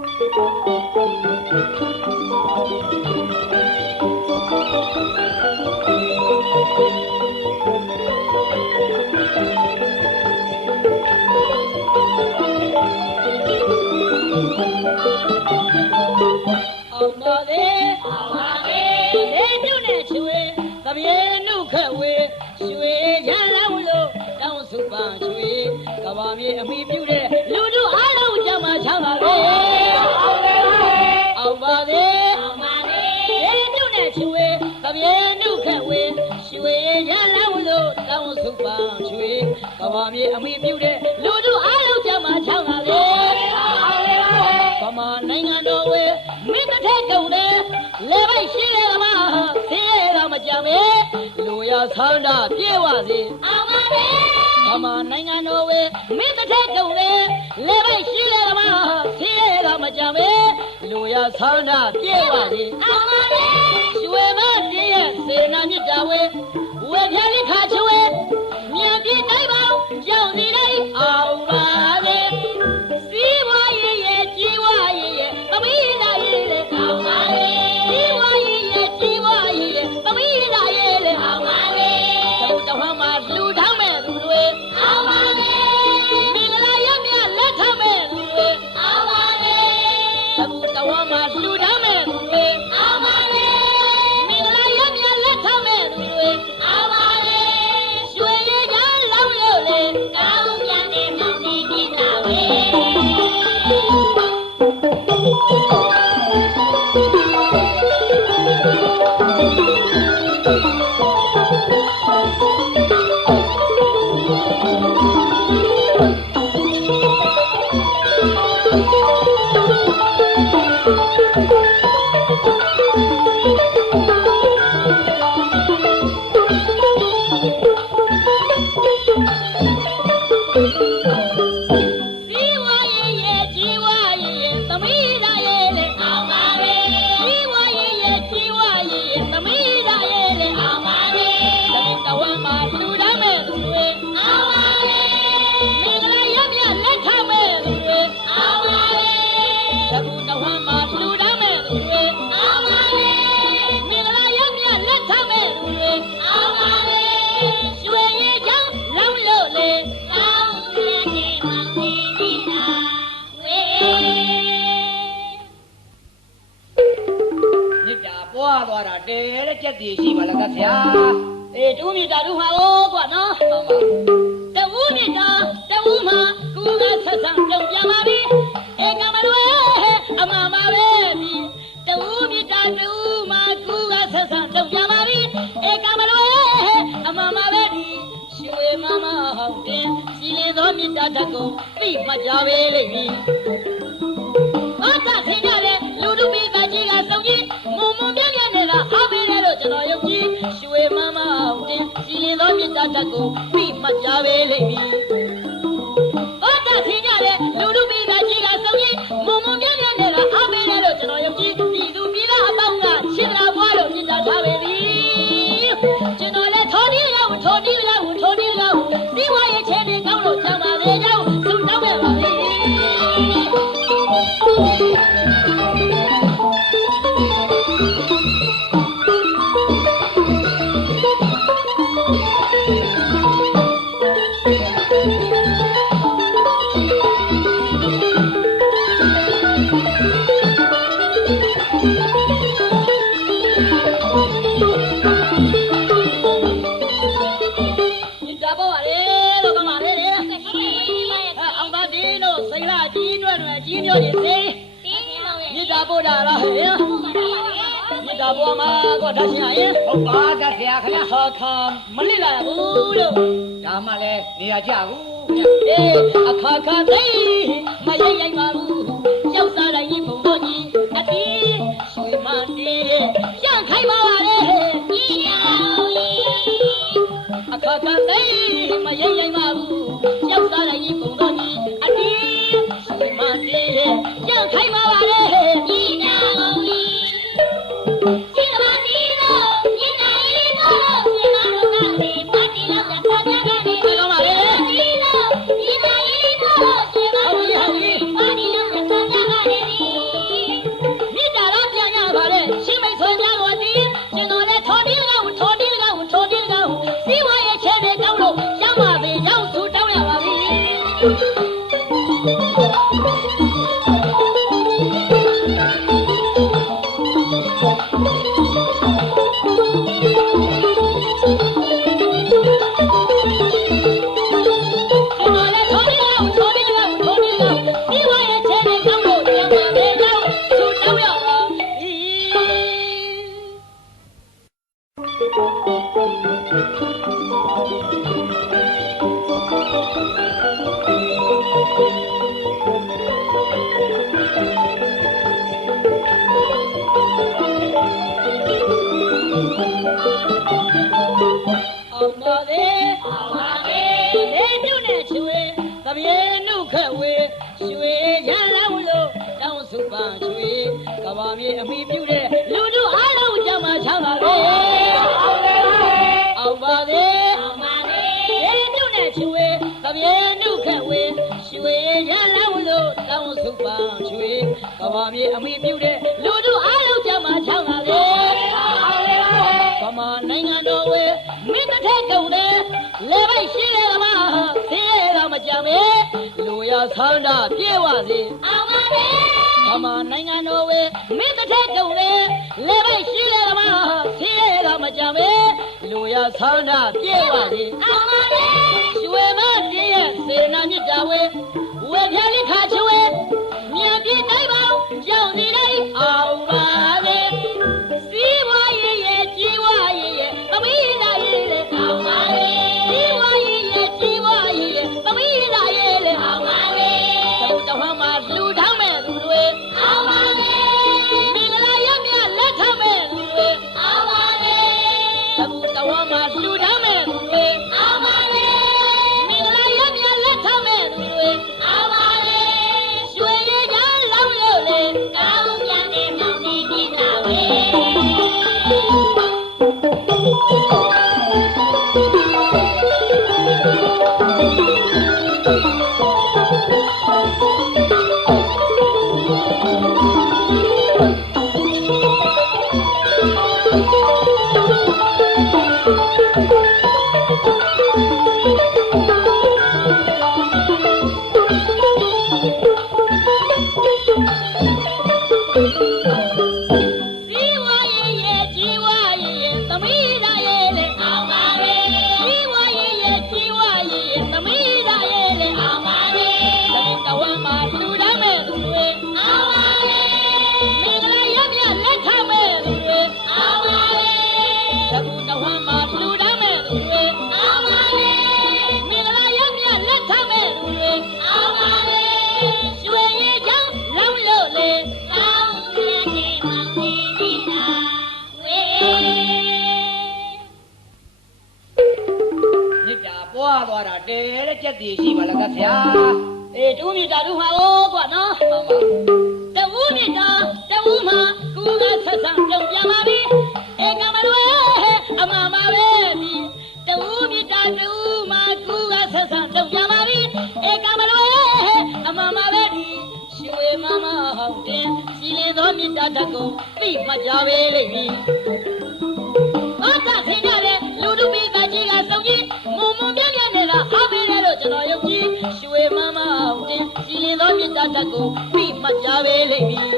အောင်ပါလေအောင်ပါလေနေညွတ်နဲ့ချွေသပြေနုခက်ဝေရွှေရလောင်းလို့တောင်းစုပန်ချွေကဘာမြေအမိပြုတဲ့လူတို့အားလုံးကြမှာချမ်းပါ ပြေနုခက်ဝေရွှေရလောင်းလို့တောင်းစုပန်ချွေကဘာမြေအမိပြုတဲ့လူတို့အားလုံးကြမှာချမ်းပါလေဗမာနိုင်ငံတော်ဝဲမင်းတစ်ထက်ကုန်တယ်လေပိုက်ရှိလေကမဆင်းရဲကမကြမ်းပဲလူ ရဆန္ဒပြေဝစေအောင်ပါပဲဗမာနိုင်ငံတော်ဝဲမင်းတစ်ထက်ကုန်တယ်လေပိုက်ရှိလေကမဆင်းရဲကမကြမ်းပဲလူရဆန္ဒပြေဝစေအောင်ပါပဲရွှေမတည်းရဲ့စေနာမြစ်တာဝဲဝဲဖြာလိခါချွေ သွားတာတဲတဲ့ကြက်တည်ရှိပါလားကဆရာအေးတူးမြတာတူဟာ哦ကွာနော်မှန်ပါတဝူးမြတာတဝူးမှာကူကဆက်ဆံပြုံပြန်ပါပြီအေကမလွဲအမမပဲပြီတဝူးမြတာတဝူးမှာကူကဆက်ဆံပြုံပြန်ပါပြီအေကမလွဲအမမပဲပြီရွှေမမဟောင်းတင်စီလင်သောမြတာတကုံသိမှတ်ကြပဲလိမ့်မည် သော တွဲ့တွဲ့ကြီးမျိုးကြီးစိမြစ်တာပို့တာလားဟဲ့မြစ်တာပေါ်မှာကောတတ်ချင်ရင်ဟုတ်ပါကဆရာခင်ဗျာဟာခါမလစ်လာဘူးလို့ဒါမှလည်းနေရာကြဘူးအေးအခါခါသိမရိုက်ရိုက်ပါဘူးရောက်စားလိုက်ရင်ဘုံတော်ကြီးအတီးရွှေမတီးရန့်ခိုင်းပါပါလေကြီးရအခါခါသိမရိုက်ရိုက်ပါဘူးရောက်စားလိုက်ရင်ဘုံတော်ကြီး ရွှေရလာဝလို့တောင်းစုပန်ရွှေကဘာမြေအမိပြုတဲ့လူလူအားလုံး မှာချမ်းသာလေအောင်ပါသေးအောင်ပါသေးရေတုနဲ့ချွေသပြေနုခက်ဝေရွှေရလန်းလို့တောင်းစုပန်းချွေကဘာမြေအမိပြုတဲ့လူတို့အားလုံးကြမှာချမ်းသာလေဗမာနိုင်ငံတော်ဝေမင်းတစ်ထက်ကုန်တယ်လေပိုက်ရှိရကမှာသိရကမကြမေလူရဆန္ဒပြေဝစေအောင်ပါသေး ဗမာနိုင်ငံတော်ဝေမင်းတစ်ထက်ကုန်လေလေပိုက်ရှိလေကမဆင်းရဲကမကြပဲလူရဆန္ဒပြေဝစီအောင်ပါလေရွှေမတည်းရဲ့စေနာမြစ်တာဝေဝေဖြာလိခါချွေမြန်ပြေတိုင်းပါကြောက်စီတို သွားတာတဲတဲ့ကြက်တည်ရှိပါလားခင်ဗျာအေးတူးမြတာတူမှာ哦ကွာနော်မှန်ပါတဝူးမြတာတဝူးမှာကူကဆက်ဆံပြုံပြန်ပါပြီအေကမလွဲအမမပဲပြီတဝူးမြတာတဝူးမှာကူကဆက်ဆံပြုံပြန်ပါပြီအေကမလွဲအမမပဲပြီရွှေမမဟောင်းတင်စီလင်သောမြတာတကုံသိမှကြပဲလိမ့်မည် ည်ရွှေမမအောင်တင်စီရင်သောမြတ်တတ်ကိုပြီးမှတ်ကြပဲလိမ့်မည်